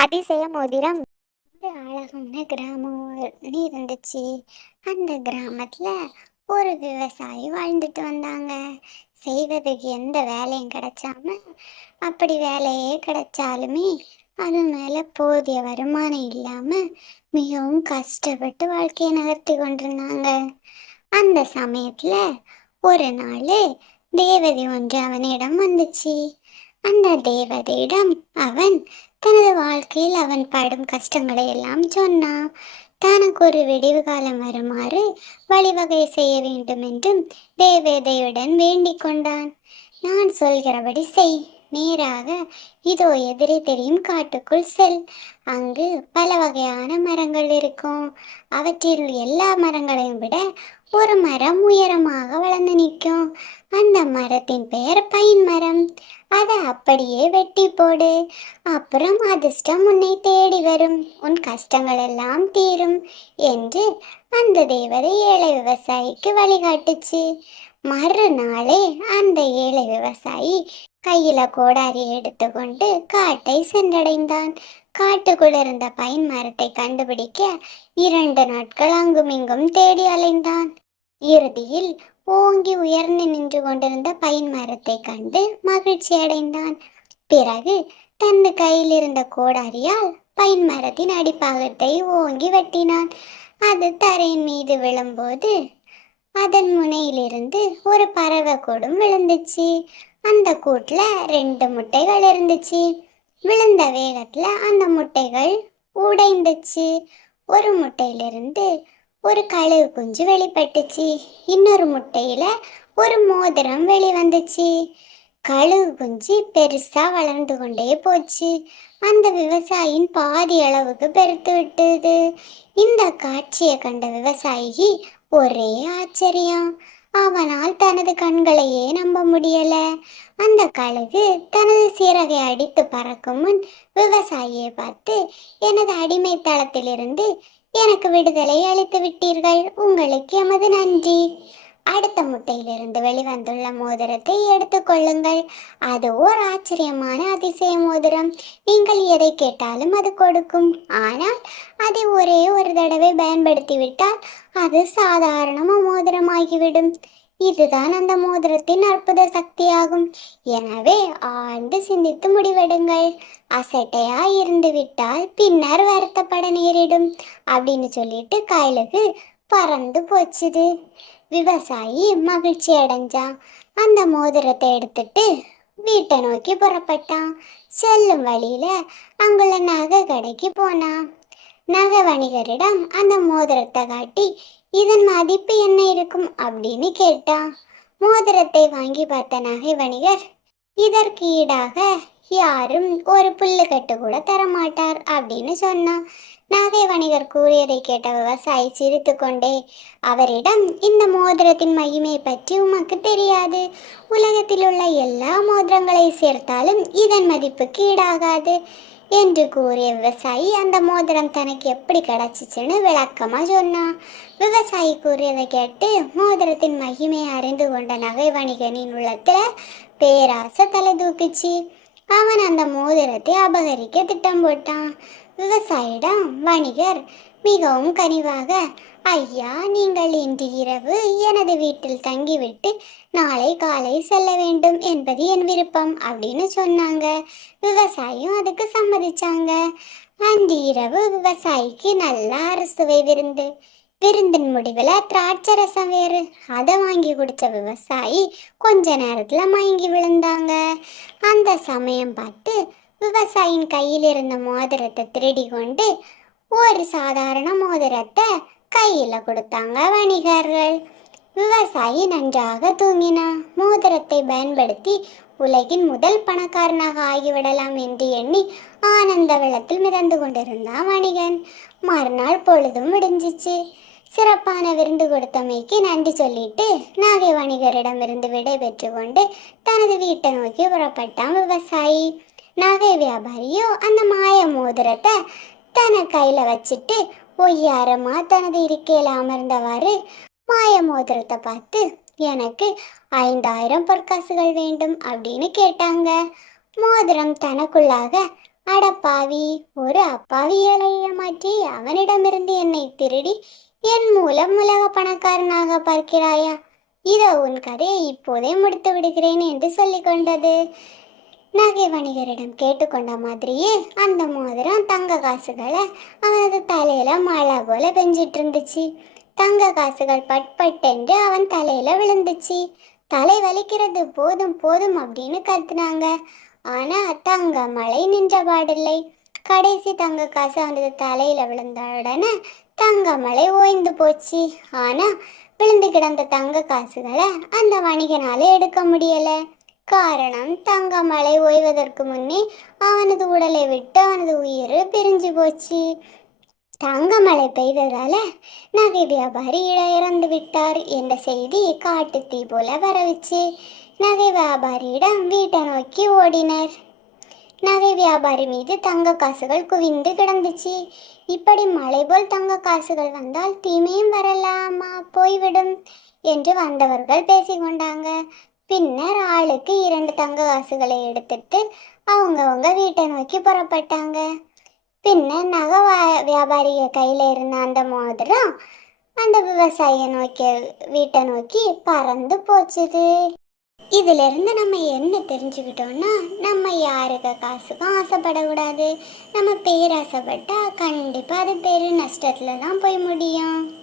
அதிசய மோதிரம் ஒரு அழகான கிராமம் இருந்துச்சு. அந்த கிராமத்தில் ஒரு விவசாயி வாழ்ந்துட்டு வந்தாங்க. செய்வதற்கு எந்த வேலையும் கிடைச்சாம அப்படி வேலையே கிடைச்சாலுமே அது மேலே போதிய வருமானம் இல்லாமல் மிகவும் கஷ்டப்பட்டு வாழ்க்கையை நகர்த்தி கொண்டிருந்தாங்க. அந்த சமயத்தில் ஒரு நாள் தேவதை ஒன்று அவனிடம் வந்துச்சு. அந்த தேவதையிடம் அவன் தனது வாழ்க்கையில் அவன் படும் கஷ்டங்களை எல்லாம் சொன்னான் தனக்கு ஒரு விடிவு காலம் வருமாறு வழிவகை செய்ய வேண்டும் என்றும் தேவேதையுடன் வேண்டிக் கொண்டான். நான் சொல்கிறபடி செய். நேராக இதோ எதிரே தெரியும் காட்டுக்குள் செல். அங்கு பல வகையான மரங்கள் இருக்கும். அவற்றில் எல்லா மரங்களையும் விட ஒரு மரம் உயரமாக வளர்ந்து நிற்கும். அந்த மரத்தின் பெயர் பைன் மரம். அதை அப்படியே வெட்டி போடு. அப்புறம் அதிர்ஷ்டம் உன்னை தேடி வரும். உன் கஷ்டங்கள் எல்லாம் தீரும் என்று அந்த தேவதை ஏழை விவசாயிக்கு வழிகாட்டுச்சு. மறுநாளே அந்த ஏழை விவசாயி கையில கோடாரி எடுத்துக்கொண்டு காட்டை சென்றடைந்தான். காட்டுக்குள் இருந்த பைன் மரத்தை கண்டுபிடிக்க இரண்டு நாட்கள் அங்குமிங்கும் தேடி அலைந்தான். இறுதியில் ஓங்கி உயர்ந்து நின்று கொண்டிருந்த பைன் மரத்தை கண்டு மகிழ்ச்சி அடைந்தான். பிறகு தன் கையில் இருந்த கோடாரியால் பைன் மரத்தின் அடிப்பாகத்தை ஓங்கி வெட்டினான். அது தரையின் மீது விழும்போது அதன் முனையிலிருந்து ஒரு பறவை கூடும் விழுந்துச்சு. அந்த கூட்டில் ரெண்டு முட்டைகள் இருந்துச்சு. விழுந்த வேகத்தில் அந்த முட்டைகள் உடைந்துச்சு. ஒரு முட்டையிலிருந்து ஒரு கழுகு குஞ்சு வெளிப்பட்டுச்சு. இன்னொரு முட்டையில் ஒரு மோதிரம் வெளிவந்துச்சு. கழுகு குஞ்சு பெருசா வளர்ந்து கொண்டே போச்சு. அந்த விவசாயியின் பாதி அளவுக்கு பெருத்து விட்டது. இந்த காட்சியை கண்ட விவசாயி ஒரே ஆச்சரியம். அவனால் தனது கண்களையே நம்ப முடியல. அந்த கழுகு தனது சிறகை அடித்து பறக்கும் முன் விவசாயியை பார்த்து எனது அடிமை தளத்திலிருந்து எனக்கு விடுதலை அளித்து விட்டீர்கள். உங்களுக்கு எமது நன்றி. அடுத்த முட்டையிலிருந்து வெளிவந்துள்ள மோதிரத்தை எடுத்துக்கொள்ளுங்கள் அது ஓர் ஆச்சரியமான அதிசய மோதிரம். நீங்கள் எதை கேட்டாலும் அது கொடுக்கும். ஆனால் அதை ஒரே ஒரு தடவை பயன்படுத்திவிட்டால் அது சாதாரண மோதிரமாகிவிடும். இதுதான் அந்த மோதிரத்தின் அற்புத சக்தியாகும். எனவே ஆழ்ந்து சிந்தித்து முடிவெடுங்கள். அசட்டையா இருந்து விட்டால் பின்னர் வருத்தப்பட நேரிடும். அப்படின்னு சொல்லிட்டு கையிலுக்கு பறந்து போச்சுது. விவசாயி மகிழ்ச்சி அடைஞ்சான். அந்த மோதிரத்தை எடுத்துட்டு வீட்டை நோக்கி புறப்பட்டான். செல்லும் வழியில அங்குள்ள நகை கடைக்கு போனான். நகை வணிகரிடம் அந்த மோதிரத்தை காட்டி இதன் மதிப்பு என்ன இருக்கும்? அப்படின்னு கேட்டான். மோதிரத்தை வாங்கி பார்த்த நகை வணிகர் இதற்கு ஈடாக யாரும் ஒரு புல்லு கட்டு கூட தரமாட்டார் அப்படின்னு சொன்னான். நகை வணிகர் கூறியதை கேட்ட விவசாயி சிரித்து கொண்டே அவரிடம் இந்த மோதிரத்தின் மகிமை பற்றி உமக்கு தெரியாது. உலகத்தில் உள்ள எல்லா மோதிரங்களை சேர்த்தாலும் இதன் மதிப்புக்கு ஈடாகாது என்று கூறிய விவசாயி அந்த மோதிரம் தனக்கு எப்படி கிடைச்சிச்சுன்னு விளக்கமாக சொன்னான் விவசாயி கூறியதை கேட்டு மோதிரத்தின் மகிமையை அறிந்து கொண்ட நகை வணிகனின் உள்ளத்தில் பேராசை தலை தூக்குச்சு. அவன் அந்த மோதிரத்தை அபகரிக்க திட்டம் போட்டான். விவசாயிடம் வணிகர் மிகவும் கனிவாக ஐயா நீங்கள் இன்று இரவு எனது வீட்டில் தங்கிவிட்டு நாளை காலை செல்ல வேண்டும் என்பது என் விருப்பம் அப்படின்னு சொன்னாங்க. விவசாயியும் அதுக்கு சம்மதிச்சாங்க. அன்று இரவு விவசாயிக்கு நல்ல அரசுவை விருந்து. விருந்தின் முடிவில் திராட்சை ரசம் வேறு. அதை வாங்கி குடிச்ச விவசாயி கொஞ்ச நேரத்தில் மயங்கி விழுந்தாங்க. அந்த சமயம் பார்த்து விவசாயியின் கையில் இருந்த மோதிரத்தை திருடி கொண்டு ஒரு சாதாரண மோதிரத்தை கையில் கொடுத்தாங்க வணிகர்கள். விவசாயி நன்றாக தூங்கினான் மோதிரத்தை பயன்படுத்தி உலகின் முதல் பணக்காரனாக ஆகிவிடலாம் என்று எண்ணி ஆனந்த வெள்ளத்தில் மிதந்து கொண்டிருந்தான் வணிகன். மறுநாள் பொழுதும் விடிஞ்சிச்சு. சிறப்பான விருந்து கொடுத்தமைக்கு நன்றி சொல்லிட்டு நாகை வணிகரிடமிருந்து விடை பெற்று கொண்டு தனது வீட்டை நோக்கி புறப்பட்டான் விவசாயி. நகை வியாபாரியோ அந்த மாய மோதிரத்தை தன கையில வச்சுட்டு ஒய்யாரமா தனது இருக்கையில அமர்ந்தவாறு மாய மோதிரத்தை பார்த்து எனக்கு ஐந்தாயிரம் பொற்காசுகள் வேண்டும் அப்படின்னு கேட்டாங்க. மோதிரம் தனக்குள்ளாக அடப்பாவி ஒரு அப்பாவியலை ஏமாற்றி அவனிடமிருந்து என்னை திருடி என் மூலம் உலக பணக்காரனாக பார்க்கிறாயா? இதோ உன் கதையை இப்போதே முடித்து விடுகிறேன் என்று சொல்லிக் கொண்டது. நகை வணிகரிடம் கேட்டுக்கொண்ட மாதிரியே அந்த மோதிரம் தங்க காசுகளை அவனது தலையில மாலா போல பெஞ்சிட்டு இருந்துச்சு தங்க காசுகள் பட் பட்டென்று அவன் தலையில விழுந்துச்சு. தலை வலிக்கிறது போதும் போதும் அப்படின்னு கத்துனாங்க. ஆனா தங்க மழை நின்ற பாடில்லை. கடைசி தங்க காசு அவனது தலையில விழுந்த உடனே தங்க மழை ஓய்ந்து போச்சு. ஆனா விழுந்து கிடந்த தங்க காசுகளை அந்த வணிகனால எடுக்க முடியல. காரணம் தங்க மழை ஓய்வதற்கு முன்னே அவனது உடலை விட்டு அவனது உயிர் பிரிஞ்சு போச்சு. தங்க மழை பெய்ததால நகை வியாபாரி இறந்து விட்டார் என்ற செய்தி காட்டு தீ போல வரவிச்சு நகை வியாபாரியிடம் வீட்டை நோக்கி ஓடினர். நகை வியாபாரி மீது தங்க காசுகள் குவிந்து கிடந்துச்சு. இப்படி மழை போல் தங்க காசுகள் வந்தால் தீமையும் வரலாமா? போய்விடும் என்று வந்தவர்கள் பேசிக்கொண்டாங்க பின்னர் ஆளுக்கு இரண்டு தங்க காசுகளை எடுத்துட்டு அவங்கவுங்க வீட்டை நோக்கி புறப்பட்டாங்க. பின்னர் நகை வியாபாரிய கையில இருந்த அந்த மோதிரம் அந்த விவசாயியை நோக்கி வீட்டை நோக்கி பறந்து போச்சுது. இதுல இருந்து நம்ம என்ன தெரிஞ்சுக்கிட்டோம்னா நம்ம யாருக்கு காசுக்கும் ஆசைப்படக்கூடாது. நம்ம பேராசைப்பட்டா கண்டிப்பா அது பெரு நஷ்டத்துல தான் போய் முடியும்.